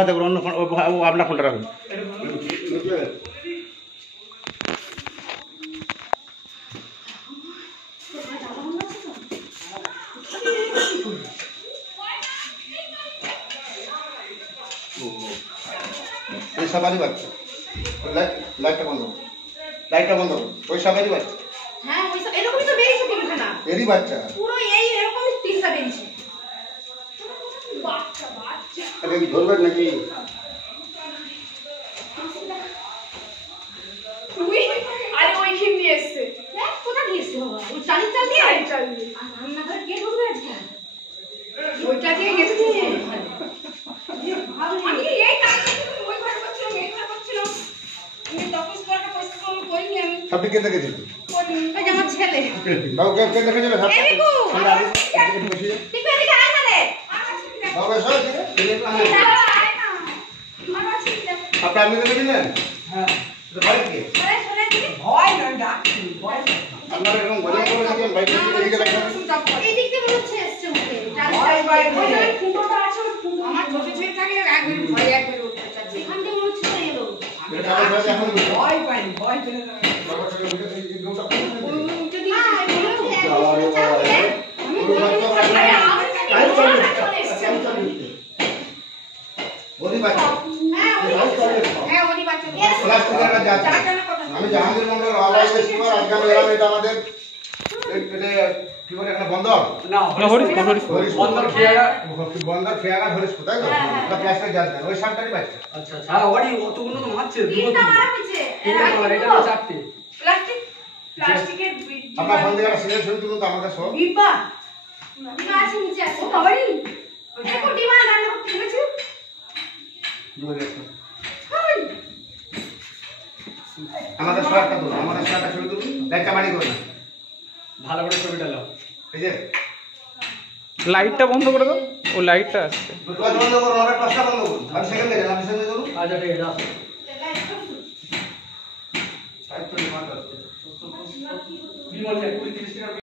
হাতে করে অন্য আপনার ফোনটা রাখুন। এই সবারই বাচ্চা, লাইটটা বন্ধ করুন, লাইটটা বন্ধ করুন। ওই সবারই বাচ্চা। হ্যাঁ ওই সব এরকমই তো বেরিয়েছে তিনখানা। এরই বাচ্চা পুরো এই এরকমই তিনটা বেরিয়েছে। বাচ্চা বাচ্চা এটা কি ধরবেন নাকি? তুই আরে ওইখান দিয়ে এসছে। হ্যাঁ কোথা দিয়ে এসছে বাবা? ওই চাল দিয়ে চাল দিয়ে। আর রান্নাঘরে কে ঢুকবে আজকে? ওইটা দিয়ে গেছে তুমি। আমি এই কাজ করতে ওই ঘরে করছিলাম, এই ঘরে করছিলাম। আমি তপস করাটা পয়সা কোনো করিনি আমি। সবটি কে দেখেছেন? ওই আমার ছেলে। বাবু কে দেখেছিল? এদিকু ঠিক এদিকে আয় না রে। বাবু এসো আপনি আপনি দেখেছিলেন? হ্যাঁ ভয় কি? ভয় না ডাকছি ভয়। আপনারা এরকম বলে করে দেখেন বাইক থেকে এদিকে দেখেন। এই দিক দিয়ে মনে হচ্ছে এসছে উঠে। ভয় ভয় ওই ফুটোটা আছে ওই ফুটো। আমার ছোট ছেলে থাকে একবার ভয় একবার উঠতে চাচ্ছে। এখান থেকে মনে হচ্ছে এলো। এটা কাছে আছে এখন ভয় পাইনি ভয় পেলে না। বাবা ছেলে এই দুটো উঠে দিয়ে মনে হচ্ছে একবার চাপলে আমি বলছি আরে আমার কাছে এসছে। বলি বাচ্চা হ্যাঁ ওই বাচ্চা। প্লাস্টিকের একটা জাত। আমি জাহাঙ্গীর মন্ডল আলাইস কুমার আজকাল এলাম এটা আমাদের এটা কি বলে একটা বন্দর না বন্দর খেয়াঘাট বন্দর খেয়াঘাট হরিশপুর তাই তো? ওটা প্লাস্টিক জাত না ওই সাতটারই বাচ্চা। আচ্ছা আচ্ছা হ্যাঁ ওই অতগুলো তো মারছে তিনটা মারা হয়েছে। তিনটা মার এটা তো চারটে প্লাস্টিকের আপনার ফোন থেকে একটা সিরিয়াল ছবি তুলুন তো আমাদের সব। ডিব্বা ডিব্বা আছে নিচে আছে। ও বাবাই দেখো ডিব্বা রান্না করতে গেছে। আমাদের সব একটা তুলুন, আমাদের সব একটা ছবি তুলুন, লাইটটা বাড়ি করুন। ভালো করে ছবিটা নাও এই যে লাইটটা বন্ধ করে দাও, ও লাইটটা আসছে। টর্চ বন্ধ করুন, আরে টর্চটা বন্ধ করুন। আমি সেকেন্ড গেলাম, আপনি সেকেন্ড করুন। আচ্ছা ঠিক আছে সাইড করে মার করতে। বিমল 20-30 টাকা